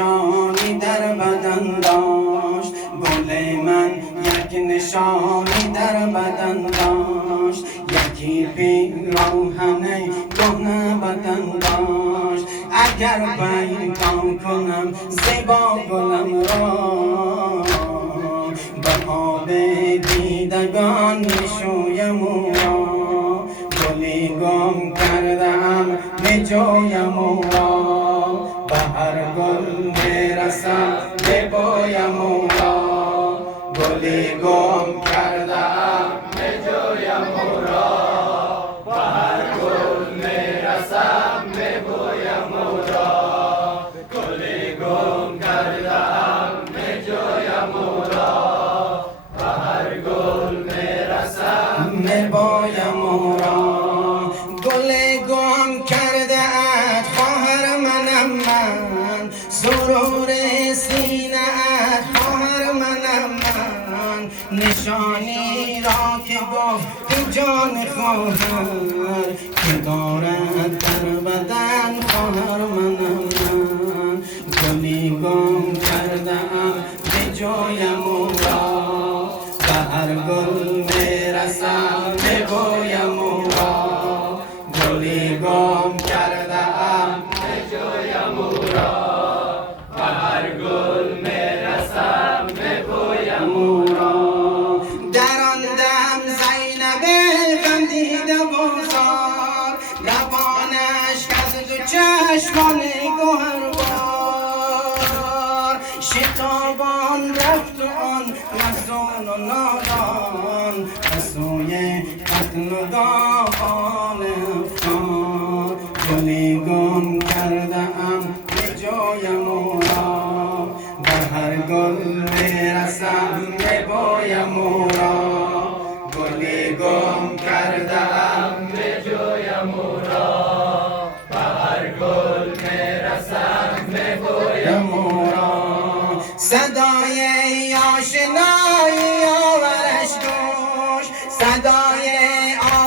نشانی در بدن داشت، گل من یک نشانی در بدن داشت، یکی پیراهن کهنه بدن داشت. اگر پیدا کنم زیبا گلم را، به آب دیدگان میشویم او را. گلی گم کردم میجویم او را، به هر گل میرسم میبویم او را. گلی گم کردم میجویم او را، به هر گل میرسم میبویم او را. گلی گم کردم میجویم او را، به هر گل میرسم میبویم او را. گل گم کرده ات خواهر منم من، سرور سینه ات خواهر منم من. نشانی را که گفت جان خواهر، که دارد در بدن خواهر منم من. گلی گم کرده ام به جایم او را، به هر گل میرسم میبویم او را. گلی گم کرده ام به جایم او را، به هر گل میرسم میبویم او را. در آن دم زینب غم دیده بزار، لبانش از دو چشمان گوهربار. شتابان رفت آن مفتون و نادان، به سوی قتل و داغان افکار. گلی گم کرده ام به جایم او را، به هر گل میرسم میبویم او را. گلی گم کرده ام به جایم او را، به هر گل میرسم میبویم او را. صدای آشنایی آورش گوش، صدای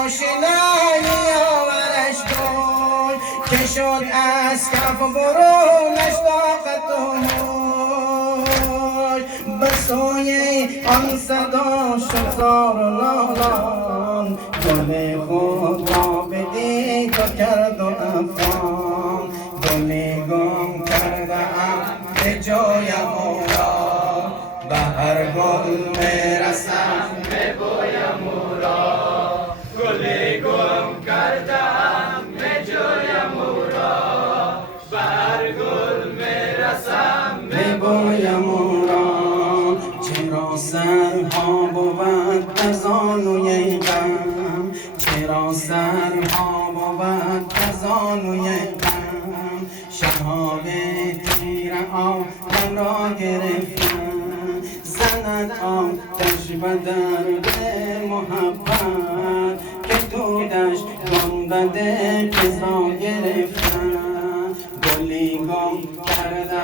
آشنایی آورش گوش، که شد از کف برونش طاقت و هوش. به سوی آن صدا شد زار و نالان، گل خود را بدید و کرد و افغان. گلی گم کرده ام به جایم او را، به هر گل میرسم میبویم او را. گلی گم کرده ام به جایم او را، به هر گل میرسم میبویم او را. چرا سرها بود در زانوی غم، چرا سرها بود در زانوی غم. شهاب تیر آدم را گرفتن، زند آتش به درد محبت، که دودش گنبد قضا گرفتن. گلی گم کرده ام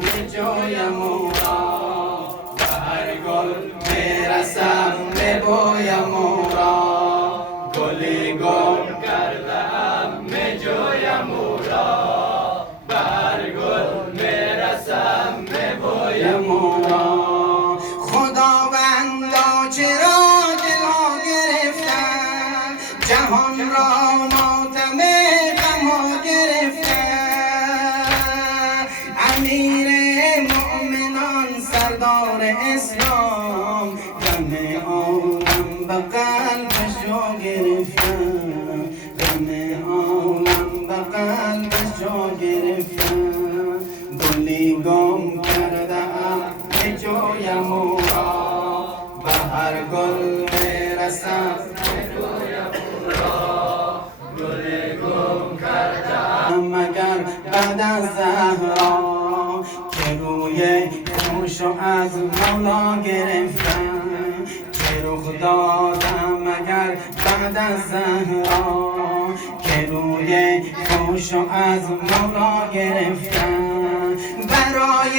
به جایم او را، به هر گل میرسم میبویم او را. گلی گم کرده ام به جایم او را، به هر گل میرسم میبویم او را. خداوندا چرا دلا گرفتن، جهان را ماتم غمها گرفتن. امیر مؤمنان سردار اسلام، غم عالم به قلبش جا گرفتن، غم عالم به قلبش جا گرفتن. گلی گم کرده ام به جایم او را، به هر گل میرسم میبویم او را. گلی گم کرده ام مگر بعد از زهرا، که روی خوشو از مولا گرفتم. که رخ دادم مگر بعد از زهرا، که روی خوشو از مولا گرفتم. برای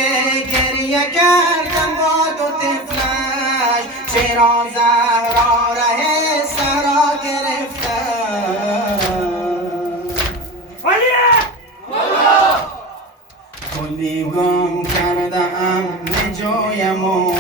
گریه کردم با دو طفلش، چرا زهرا ره سرا گرفتم. کلی گم کردم به جایم و